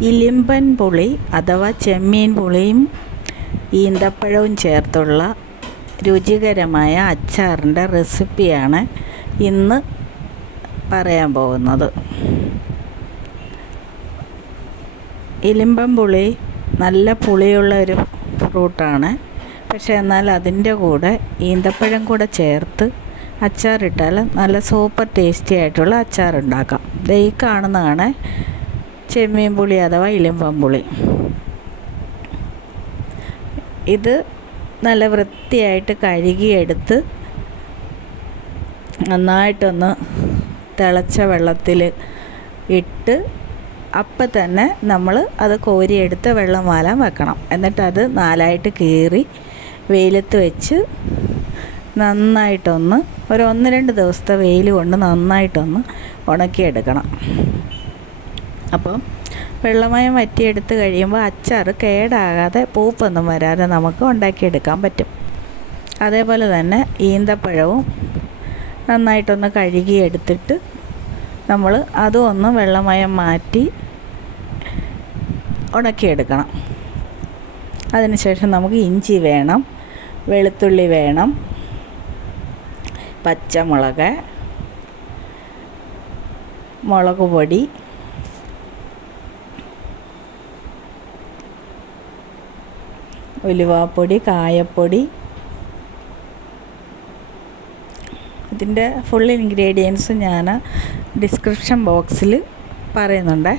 ഇലിമ്പൻ പുളി അഥവാ ചെമ്മീൻ പുളിയും ഈന്തപ്പഴവും ചേർത്തുള്ള രുചികരമായ അച്ചാറിന്റെ റെസിപ്പിയാണ് ഇന്ന് പറയാൻ പോകുന്നത്. ഇലിമ്പൻ പുളി നല്ല പുളിയുള്ള ഒരു ഫ്രൂട്ടാണ്. പക്ഷേ എന്നാൽ അതിന്റെ കൂടെ ഈന്തപ്പഴം കൂടെ ചേർത്ത് അച്ചാറിട്ടാൽ നല്ല സൂപ്പർ ടേസ്റ്റി ആയിട്ടുള്ള അച്ചാറുണ്ടാക്കാം. ദൈ കാണുന്നതാണ് ചെമ്മീൻ പുളി അഥവാ ഇലിമ്പൻ പുളി. ഇത് നല്ല വൃത്തിയായിട്ട് കഴുകിയെടുത്ത് നന്നായിട്ടൊന്ന് തിളച്ച വെള്ളത്തിൽ ഇട്ട് അപ്പം തന്നെ നമ്മൾ അത് കോരിയെടുത്ത് വെള്ളം വാലാൻ വെക്കണം. എന്നിട്ടത് നാലായിട്ട് കീറി വെയിലത്ത് വെച്ച് നന്നായിട്ടൊന്ന് ഒരു ഒന്ന് രണ്ട് ദിവസത്തെ വെയിൽ കൊണ്ട് നന്നായിട്ടൊന്ന് ഉണക്കിയെടുക്കണം. അപ്പം വെള്ളമയം വറ്റിയെടുത്ത് കഴിയുമ്പോൾ അച്ചാർ കേടാകാതെ പൂപ്പൊന്നും വരാതെ നമുക്ക് ഉണ്ടാക്കിയെടുക്കാൻ പറ്റും. അതേപോലെ തന്നെ ഈന്തപ്പഴവും നന്നായിട്ടൊന്ന് കഴുകി എടുത്തിട്ട് നമ്മൾ അതും ഒന്ന് വെള്ളമയം മാറ്റി ഉണക്കിയെടുക്കണം. അതിനുശേഷം നമുക്ക് ഇഞ്ചി വേണം വെളുത്തുള്ളി വേണം പച്ചമുളക് മുളക് പൊടി ഉലുവാപ്പൊടി കായപ്പൊടി. ഇതിന്റെ ഫുൾ ഇൻഗ്രീഡിയൻസ് ഞാൻ ഡിസ്ക്രിപ്ഷൻ ബോക്സിൽ പറയുന്നുണ്ട്.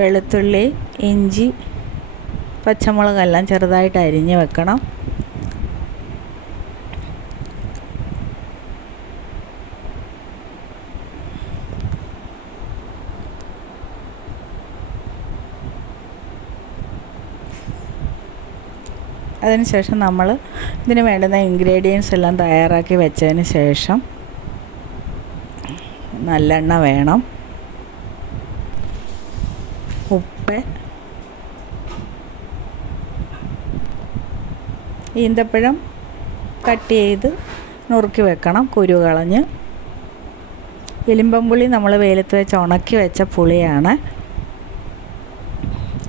വെളുത്തുള്ളി ഇഞ്ചി പച്ചമുളകെല്ലാം ചെറുതായിട്ട് അരിഞ്ഞ് വെക്കണം. അതിനുശേഷം നമ്മൾ ഇതിന് വേണ്ടുന്ന ഇൻഗ്രീഡിയൻസ് എല്ലാം തയ്യാറാക്കി വെച്ചതിന് ശേഷം നല്ലെണ്ണ വേണം. ഉപ്പ്. ഈന്തപ്പഴം കട്ട് ചെയ്ത് നുറുക്കി വെക്കണം കുരു കളഞ്ഞ്. എലിമ്പമ്പുളി നമ്മൾ വെയിലത്ത് വെച്ച് ഉണക്കി വെച്ച പുളിയാണ്.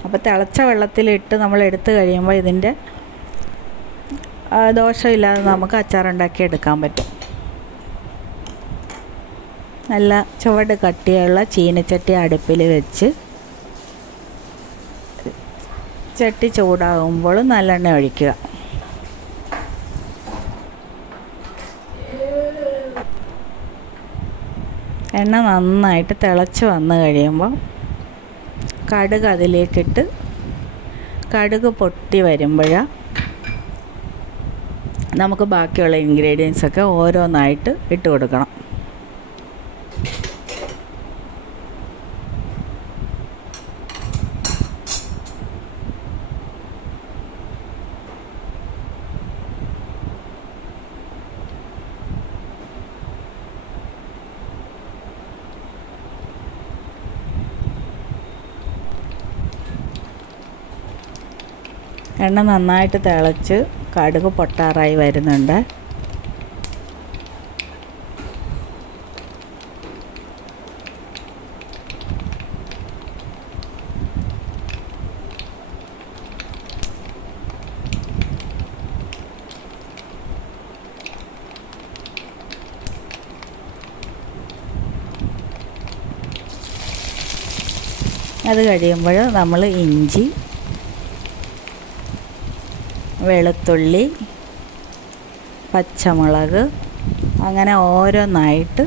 അപ്പോൾ തിളച്ച വെള്ളത്തിലിട്ട് നമ്മൾ എടുത്തു കഴിയുമ്പോൾ ഇതിന്റെ ദോഷമില്ലാതെ നമുക്ക് അച്ചാറുണ്ടാക്കി എടുക്കാൻ പറ്റും. നല്ല ചുവട് കട്ടിയുള്ള ചീനച്ചട്ടി അടുപ്പിൽ വെച്ച് ചട്ടി ചൂടാകുമ്പോൾ നല്ലെണ്ണ ഒഴിക്കുക. എണ്ണ നന്നായിട്ട് തിളച്ച് വന്നു കഴിയുമ്പോൾ കടുക് അതിലേക്കിട്ട് കടുക് പൊട്ടി വരുമ്പോഴാണ് നമുക്ക് ബാക്കിയുള്ള ഇൻഗ്രീഡിയൻസൊക്കെ ഓരോന്നായിട്ട് ഇട്ട് കൊടുക്കണം. എണ്ണ നന്നായിട്ട് തിളച്ച് കടുക് പൊട്ടാറായി വരുന്നുണ്ട്. അത് കഴിയുമ്പോൾ നമ്മൾ ഇഞ്ചി വെളുത്തുള്ളി പച്ചമുളക് അങ്ങനെ ഓരോന്നായിട്ട്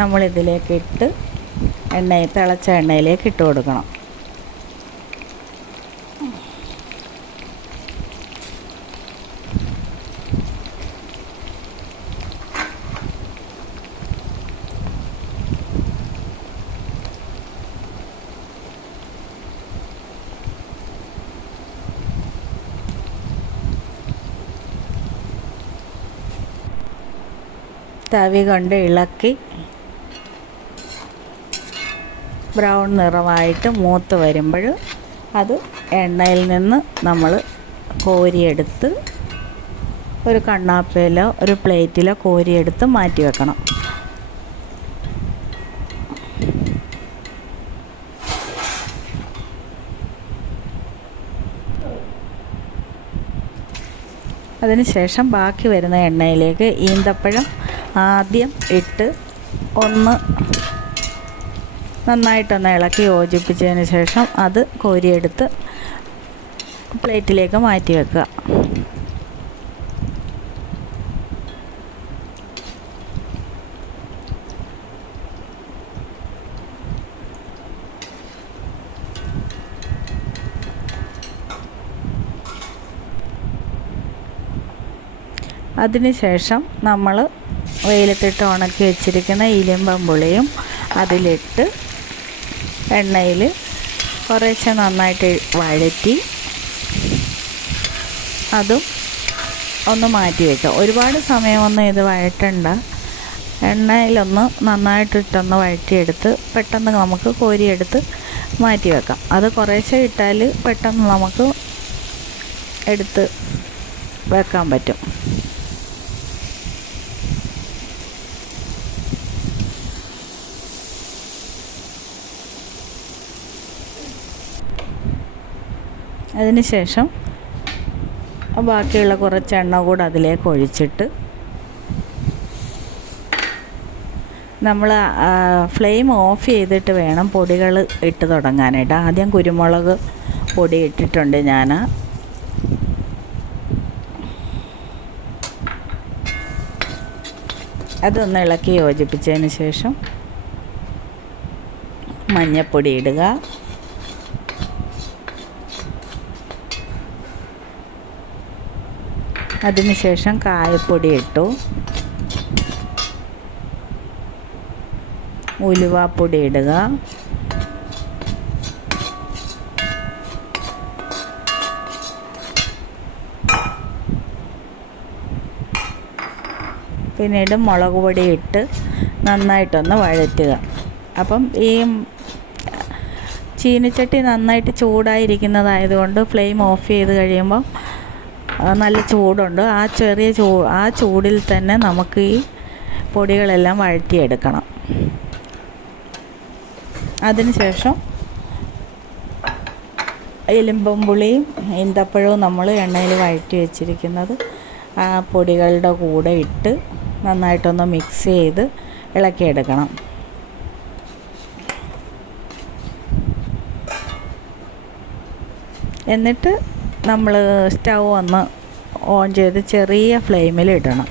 നമ്മളിതിലേക്കിട്ട് എണ്ണയിൽ തിളച്ച എണ്ണയിലേക്ക് ഇട്ട് കൊടുക്കണം. തവി കൊണ്ട് ഇളക്കി ബ്രൗൺ നിറമായിട്ട് മൂത്ത് വരുമ്പോൾ അത് എണ്ണയിൽ നിന്ന് നമ്മൾ കോരിയെടുത്ത് ഒരു കണ്ണാപ്പയിലോ ഒരു പ്ലേറ്റിലോ കോരിയെടുത്ത് മാറ്റി വെക്കണം. അതിനുശേഷം ബാക്കി വരുന്ന എണ്ണയിലേക്ക് ഈന്തപ്പഴം ആദ്യം ഇട്ട് ഒന്ന് നന്നായിട്ടൊന്ന് ഇളക്കി യോജിപ്പിച്ചതിന് ശേഷം അത് കോരിയെടുത്ത് പ്ലേറ്റിലേക്ക് മാറ്റി വെക്കുക. അതിനുശേഷം നമ്മൾ വെയിലത്തിട്ട് ഉണക്കി വെച്ചിരിക്കുന്ന ഇലിമ്പം പുളിയും അതിലിട്ട് എണ്ണയിൽ കുറേശ്ശെ നന്നായിട്ട് വഴറ്റി അതും ഒന്ന് മാറ്റി വയ്ക്കാം ഒരുപാട് സമയമൊന്നും ഇത് വഴറ്റണ്ട. എണ്ണയിലൊന്ന് നന്നായിട്ടിട്ടൊന്ന് വഴറ്റിയെടുത്ത് പെട്ടെന്ന് നമുക്ക് കോരിയെടുത്ത് മാറ്റി വെക്കാം. അത് കുറേശ്ശെ ഇട്ടാൽ പെട്ടെന്ന് നമുക്ക് എടുത്ത് വെക്കാൻ പറ്റും. അതിനുശേഷം ബാക്കിയുള്ള കുറച്ച് എണ്ണ കൂടെ അതിലേക്ക് ഒഴിച്ചിട്ട് നമ്മൾ ഫ്ലെയിം ഓഫ് ചെയ്തിട്ട് വേണം പൊടികൾ ഇട്ട് തുടങ്ങാനായിട്ട്. ആദ്യം കുരുമുളക് പൊടി ഇട്ടിട്ടുണ്ട് ഞാൻ. അതൊന്ന് ഇളക്കി യോജിപ്പിച്ചതിന് ശേഷം മഞ്ഞൾപ്പൊടി ഇടുക. അതിനുശേഷം കായപ്പൊടി ഇട്ടു. ഉലുവാപ്പൊടി ഇടുക. പിന്നീട് മുളക് പൊടി ഇട്ട് നന്നായിട്ടൊന്ന് വഴറ്റുക. അപ്പം ഈ ചീനിച്ചട്ടി നന്നായിട്ട് ചൂടായിരിക്കുന്നതായതുകൊണ്ട് ഫ്ലെയിം ഓഫ് ചെയ്ത് കഴിയുമ്പോൾ നല്ല ചൂടുണ്ട്. ആ ചെറിയ ചൂ ആ ചൂടിൽ തന്നെ നമുക്ക് ഈ പൊടികളെല്ലാം വഴറ്റിയെടുക്കണം. അതിനുശേഷം എലുമ്പും പുളിയും ഇന്തപ്പഴവും നമ്മൾ എണ്ണയിൽ വഴറ്റി വെച്ചിരിക്കുന്നത് ആ പൊടികളുടെ കൂടെ ഇട്ട് നന്നായിട്ടൊന്ന് മിക്സ് ചെയ്ത് ഇളക്കിയെടുക്കണം. എന്നിട്ട് നമ്മൾ സ്റ്റൗ ഒന്ന് ഓൺ ചെയ്ത് ചെറിയ ഫ്ലെയിമിൽ ഇടണം.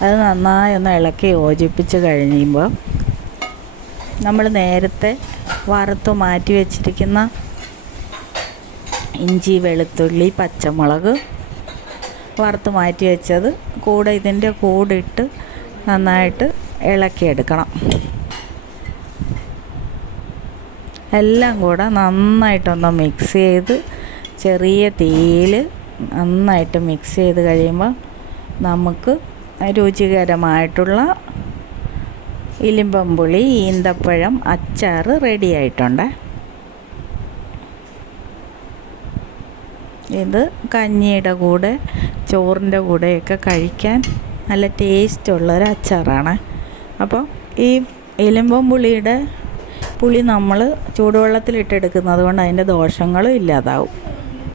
അത് നന്നായി ഒന്ന് ഇളക്കി യോജിപ്പിച്ച് കഴിയുമ്പോൾ നമ്മൾ നേരത്തെ വറുത്ത് മാറ്റി വെച്ചിരിക്കുന്ന ഇഞ്ചി വെളുത്തുള്ളി പച്ചമുളക് വറുത്ത് മാറ്റി വെച്ചത് കൂടെ ഇതിന്റെ കൂടിട്ട് നന്നായിട്ട് ഇളക്കിയെടുക്കണം എല്ലാം കൂടെ നന്നായിട്ടൊന്ന് മിക്സ് ചെയ്ത് ചെറിയ തീയിൽ നന്നായിട്ട് മിക്സ് ചെയ്ത് കഴിയുമ്പോൾ നമുക്ക് രുചികരമായിട്ടുള്ള ഇലിമ്പമ്പുളി ഈന്തപ്പഴം അച്ചാർ റെഡി ആയിട്ടുണ്ട്. ഇത് കഞ്ഞിയുടെ കൂടെ ചോറിന്റെ കൂടെയൊക്കെ കഴിക്കാൻ നല്ല ടേസ്റ്റുള്ളൊരു അച്ചാറാണ്. അപ്പോൾ ഈ എലുമ്പം പുളിയുടെ പുളി നമ്മൾ ചൂടുവെള്ളത്തിലിട്ടെടുക്കുന്നത് കൊണ്ട് അതിന്റെ ദോഷങ്ങളും ഇല്ലാതാവും.